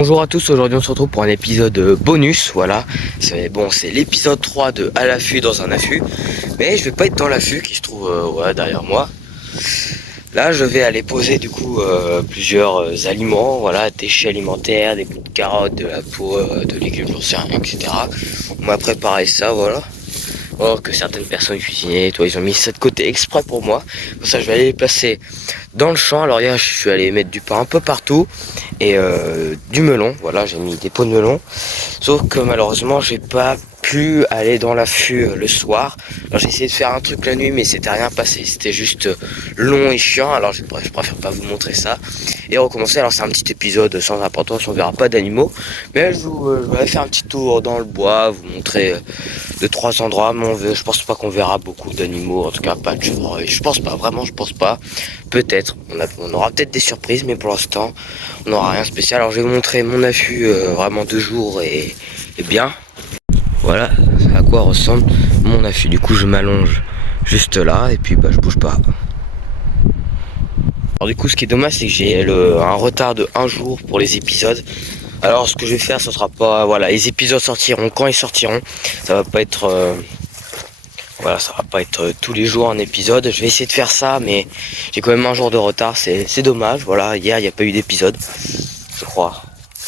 Bonjour à tous, aujourd'hui on se retrouve pour un épisode bonus, voilà. C'est l'épisode 3 de À l'affût dans un affût. Mais je vais pas être dans l'affût qui se trouve derrière moi. Là je vais aller poser du coup plusieurs aliments, voilà, déchets alimentaires, des bouts de carottes, de la peau, de légumes, j'en sais rien, etc. On m'a préparé ça, voilà. Or que certaines personnes cuisinaient, ils ont mis ça de côté exprès pour moi. Pour ça je vais aller les placer dans le champ. Alors hier je suis allé mettre du pain un peu partout et du melon, voilà, j'ai mis des pots de melon. Sauf que malheureusement j'ai pas pu aller dans l'affût le soir. Alors j'ai essayé de faire un truc la nuit mais c'était rien passé, c'était juste long et chiant. Alors je préfère pas vous montrer ça et recommencer. Alors c'est un petit épisode sans importance, on verra pas d'animaux, mais je vais faire un petit tour dans le bois, vous montrer 2-3 endroits. Mais je pense pas qu'on verra beaucoup d'animaux, en tout cas pas de chevreuil, je pense pas, vraiment je pense pas. Peut-être, on aura peut-être des surprises, mais pour l'instant on n'aura rien de spécial. Alors je vais vous montrer mon affût vraiment de jour et bien. Voilà à quoi ressemble mon affût. Du coup je m'allonge juste là et puis je bouge pas. Alors du coup ce qui est dommage c'est que j'ai un retard de 1 jour pour les épisodes. Alors ce que je vais faire, ce sera pas, voilà, les épisodes sortiront quand ils sortiront. Ça va pas être ça va pas être tous les jours un épisode. Je vais essayer de faire ça, mais j'ai quand même 1 jour de retard, c'est dommage. Voilà, hier il n'y a pas eu d'épisode, je crois.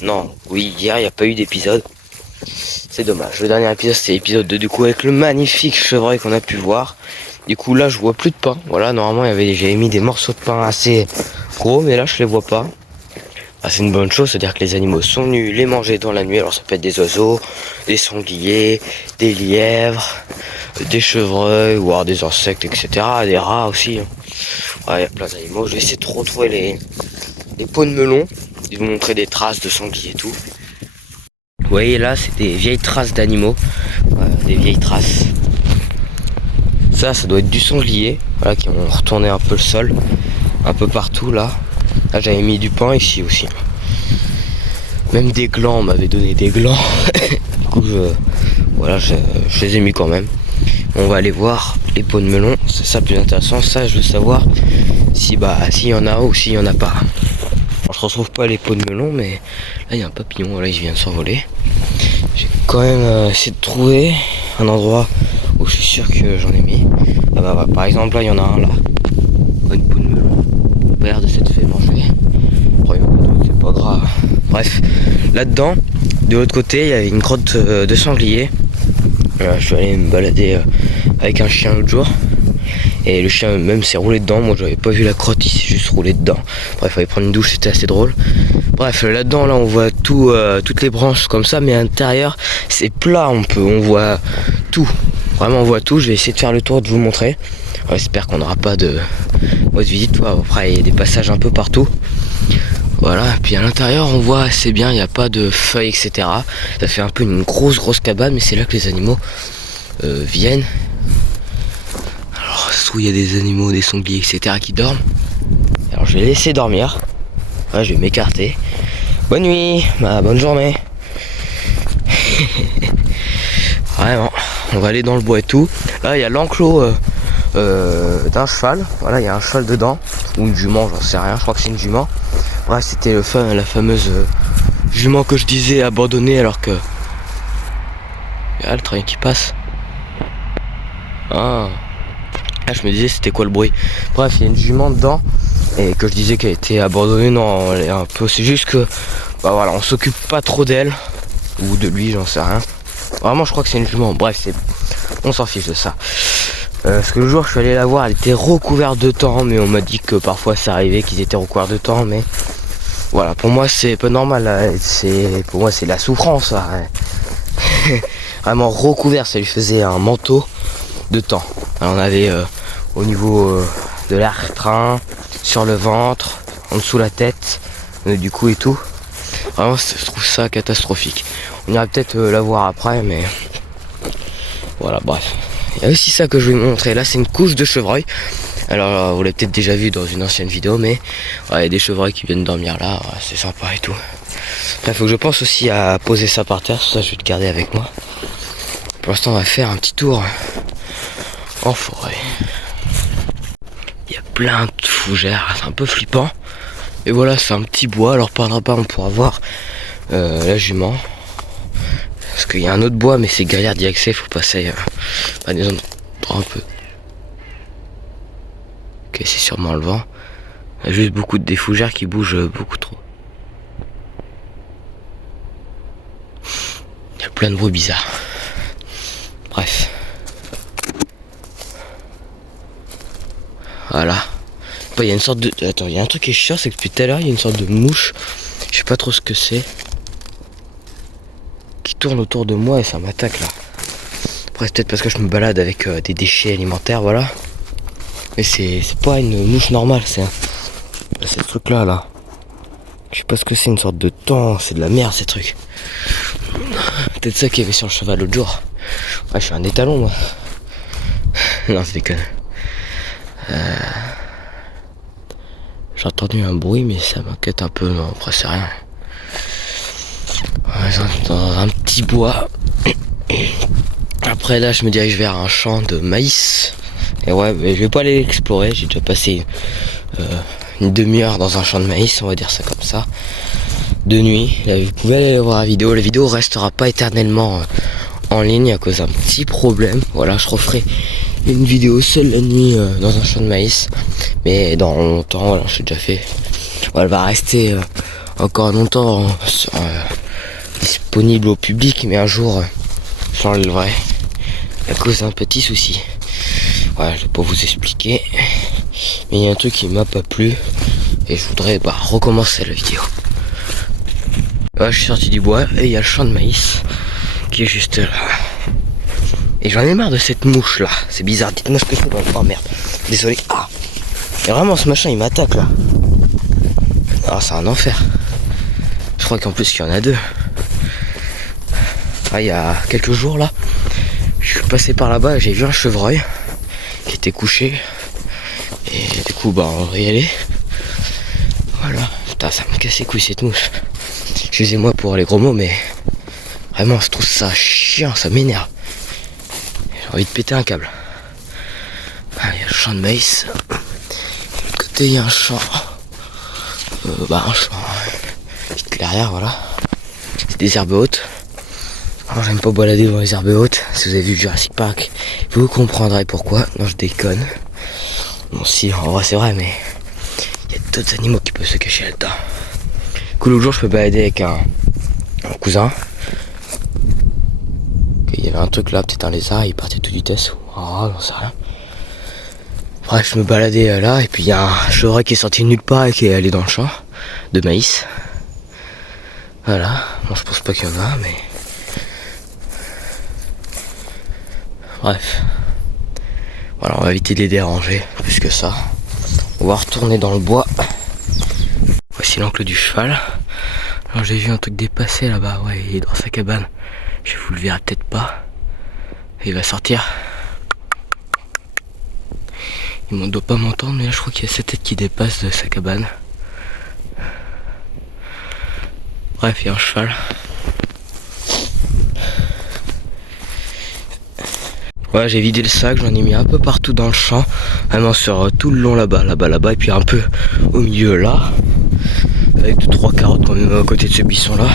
Non, oui, hier il n'y a pas eu d'épisode. C'est dommage. Le dernier épisode c'était l'épisode 2 du coup avec le magnifique chevreuil qu'on a pu voir. Du coup là je vois plus de pain. Voilà, normalement j'avais mis des morceaux de pain assez gros, mais là je les vois pas. Ah, c'est une bonne chose, c'est-à-dire que les animaux sont venus les manger dans la nuit. Alors ça peut être des oiseaux, des sangliers, des lièvres, des chevreuils, voire des insectes, etc. Des rats aussi. Ouais, il y a plein d'animaux. Je vais essayer de retrouver les pots de melon et vous montrer des traces de sangliers et tout. Vous voyez là, c'est des vieilles traces d'animaux. Voilà, des vieilles traces. Ça doit être du sanglier, voilà, qui ont retourné un peu le sol, un peu partout là. Là j'avais mis du pain ici aussi. Même des glands, on m'avait donné des glands. Du coup je les ai mis quand même. On va aller voir les pots de melon, c'est ça le plus intéressant. Ça je veux savoir s'il y en a ou s'il y en a pas. Alors, je retrouve pas les pots de melon, mais là il y a un papillon, voilà, il vient de s'envoler. J'ai quand même essayé de trouver un endroit où je suis sûr que j'en ai mis. Par exemple là il y en a un là. Une peau de melon. Merde, s'être fait manger. C'est pas grave. Bref, là-dedans, de l'autre côté, il y avait une grotte de sanglier. Je suis allé me balader avec un chien l'autre jour. Et le chien même s'est roulé dedans. Moi j'avais pas vu la grotte, il s'est juste roulé dedans. Bref, il fallait prendre une douche, c'était assez drôle. Bref, là-dedans, là on voit toutes les branches comme ça, mais à l'intérieur c'est plat, on voit tout. Vraiment on voit tout. Je vais essayer de faire le tour, de vous montrer. J'espère qu'on n'aura pas de mauvaise visite. Après il y a des passages un peu partout. Voilà, et puis à l'intérieur on voit assez bien, il n'y a pas de feuilles, etc. Ça fait un peu une grosse cabane, mais c'est là que les animaux viennent. Alors il y a des animaux, des sangliers, etc. qui dorment. Alors je vais les laisser dormir. Ouais, je vais m'écarter. Bonne nuit, bonne journée. Vraiment, on va aller dans le bois et tout. Là il y a l'enclos d'un cheval. Voilà, il y a un cheval dedans. Ou une jument, j'en sais rien, je crois que c'est une jument. Ouais, c'était la fameuse jument que je disais abandonnée alors que... Ah, le train qui passe. Ah. Là, je me disais c'était quoi le bruit. Bref, il y a une jument dedans et que je disais qu'elle était abandonnée. Non, elle est un peu... C'est juste que... voilà, on s'occupe pas trop d'elle. Ou de lui, j'en sais rien. Vraiment, je crois que c'est une jument. Bref, on s'en fiche de ça. Parce que le jour je suis allé la voir, elle était recouverte de temps, mais on m'a dit que parfois ça arrivait qu'ils étaient recouverts de temps, mais voilà, pour moi c'est pas normal, pour moi c'est la souffrance, ça. Vraiment recouvert, ça lui faisait un manteau de temps. Alors, on avait au niveau de l'arrière-train, sur le ventre, en dessous la tête, du cou et tout. Vraiment je trouve ça catastrophique. On ira peut-être la voir après, mais voilà, bref. Il y a aussi ça que je vais vous montrer. Là c'est une couche de chevreuil. Alors vous l'avez peut-être déjà vu dans une ancienne vidéo, mais il y a des chevreuils qui viennent dormir là, c'est sympa et tout. Là faut que je pense aussi à poser ça par terre, ça je vais le garder avec moi. Pour l'instant on va faire un petit tour en forêt. Il y a plein de fougères, c'est un peu flippant. Et voilà, c'est un petit bois, alors par là-bas on pourra voir la jument. Parce qu'il y a un autre bois, mais c'est galère d'y accéder, faut passer à des endroits un peu. Ok, c'est sûrement le vent. Il y a juste beaucoup des fougères qui bougent beaucoup trop. Il y a plein de bruits bizarres. Bref. Voilà. Il y a une sorte de... Attends, il y a un truc qui est chiant, c'est que depuis tout à l'heure, il y a une sorte de mouche. Je sais pas trop ce que c'est. Qui tourne autour de moi et ça m'attaque là. Après, c'est peut-être parce que je me balade avec des déchets alimentaires, voilà. Mais c'est pas une mouche normale, c'est ce truc là. Je sais pas ce que c'est, une sorte de temps, c'est de la merde ces trucs. Peut-être ça qu'il y avait sur le cheval l'autre jour. Ouais, je suis un étalon moi. Non, je déconne. J'ai entendu un bruit mais ça m'inquiète un peu, non, après c'est rien. Ouais, dans un petit bois. Après là je me dirige vers un champ de maïs. Et ouais, mais je vais pas aller l'explorer, j'ai déjà passé une demi-heure dans un champ de maïs, on va dire ça comme ça. De nuit, là, vous pouvez aller voir la vidéo restera pas éternellement en ligne à cause d'un petit problème. Voilà, je referai une vidéo seule la nuit dans un champ de maïs. Mais dans longtemps, voilà, j'ai déjà fait. Voilà, elle va rester encore longtemps disponible au public, mais un jour je l'enlèverai à cause d'un petit souci. Voilà, je vais pas vous expliquer, mais il y a un truc qui m'a pas plu et je voudrais recommencer la vidéo. Ouais, je suis sorti du bois et il y a le champ de maïs qui est juste là. Et j'en ai marre de cette mouche là, c'est bizarre, dites-moi ce que je peux. Oh merde, désolé. Ah, et vraiment ce machin il m'attaque là. Ah, c'est un enfer. Je crois qu'en plus il y en a deux. Ah, il y a quelques jours là, je suis passé par là-bas et j'ai vu un chevreuil qui était couché. Et du coup on va y aller. Voilà. Putain, ça me casse les couilles cette mouche. Excusez-moi pour les gros mots, mais vraiment je trouve ça chiant, ça m'énerve. J'ai envie de péter un câble. Ah, il y a le champ de maïs. De l'autre côté il y a un champ. Un champ. Petite clairière, voilà. C'est des herbes hautes. Alors j'aime pas balader dans les herbes hautes. Si vous avez vu Jurassic Park, vous comprendrez pourquoi. Non, je déconne. Bon, si, en vrai c'est vrai, mais il y a d'autres animaux qui peuvent se cacher là-dedans. Du coup, l'autre jour, je peux balader avec un cousin. Il y avait un truc là, peut-être un lézard, il partait de toute vitesse. Oh, j'en sais rien. Bref, je me baladais là, et puis il y a un chevreuil qui est sorti de nulle part et qui est allé dans le champ de maïs. Voilà. Bon, je pense pas qu'il y en a, mais... Bref. Voilà, on va éviter de les déranger, plus que ça. On va retourner dans le bois. Voici l'enclos du cheval. Alors j'ai vu un truc dépasser là-bas, ouais, il est dans sa cabane. Vous le verrez peut-être pas. Il va sortir. Il ne doit pas m'entendre, mais là je crois qu'il y a sa tête qui dépasse de sa cabane. Bref, il y a un cheval. Ouais, j'ai vidé le sac, j'en ai mis un peu partout dans le champ. Vraiment sur tout le long là-bas, et puis un peu au milieu là. Avec 2-3 carottes quand même à côté de ce buisson là.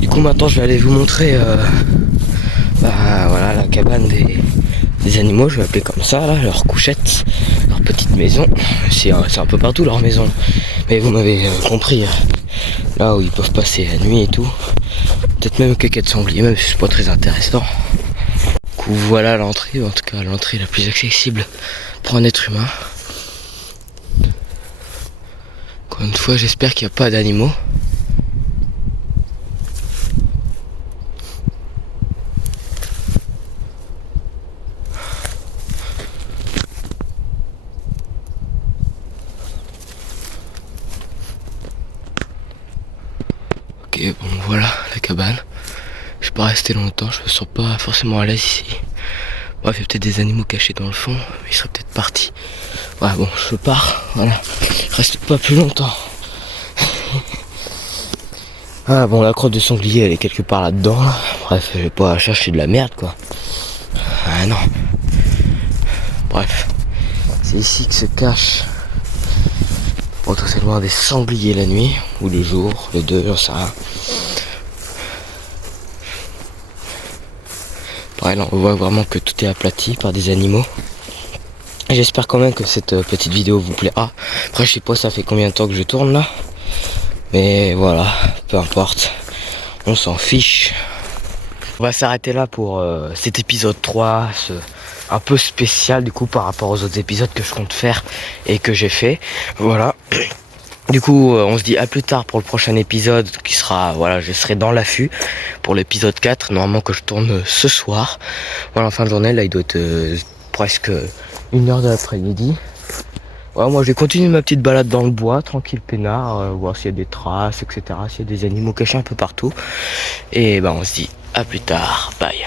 Du coup maintenant je vais aller vous montrer voilà, la cabane des animaux, je vais appeler comme ça là, leur couchette, leur petite maison. C'est un peu partout leur maison. Mais vous m'avez compris, là où ils peuvent passer la nuit et tout. Peut-être même quelques de sangliers, même si c'est pas très intéressant. Voilà l'entrée, en tout cas l'entrée la plus accessible pour un être humain. Encore une fois, j'espère qu'il n'y a pas d'animaux. Ok, bon voilà la cabane. Je vais pas rester longtemps, je me sens pas forcément à l'aise ici. Bref, il y a peut-être des animaux cachés dans le fond, mais ils seraient peut-être partis. Ouais, bon, je pars, voilà. Je reste pas plus longtemps. Ah bon, la crotte de sanglier, elle est quelque part là-dedans. Là. Bref, je vais pas chercher de la merde, quoi. Ah non. Bref, c'est ici que se cache potentiellement des sangliers la nuit ou le jour, les deux, j'en sais rien. Pareil, là, on voit vraiment que tout est aplati par des animaux. J'espère quand même que cette petite vidéo vous plaira. Après, je sais pas ça fait combien de temps que je tourne là, mais voilà, peu importe, on s'en fiche. On va s'arrêter là pour cet épisode 3, un peu spécial du coup par rapport aux autres épisodes que je compte faire et que j'ai fait. Voilà. Du coup, on se dit à plus tard pour le prochain épisode qui sera, voilà, je serai dans l'affût pour l'épisode 4, normalement que je tourne ce soir. Voilà, en fin de journée, là il doit être presque 1h de l'après-midi. Ouais, moi je vais continuer ma petite balade dans le bois, tranquille peinard, voir s'il y a des traces, etc. S'il y a des animaux cachés un peu partout. Et ben on se dit à plus tard, bye.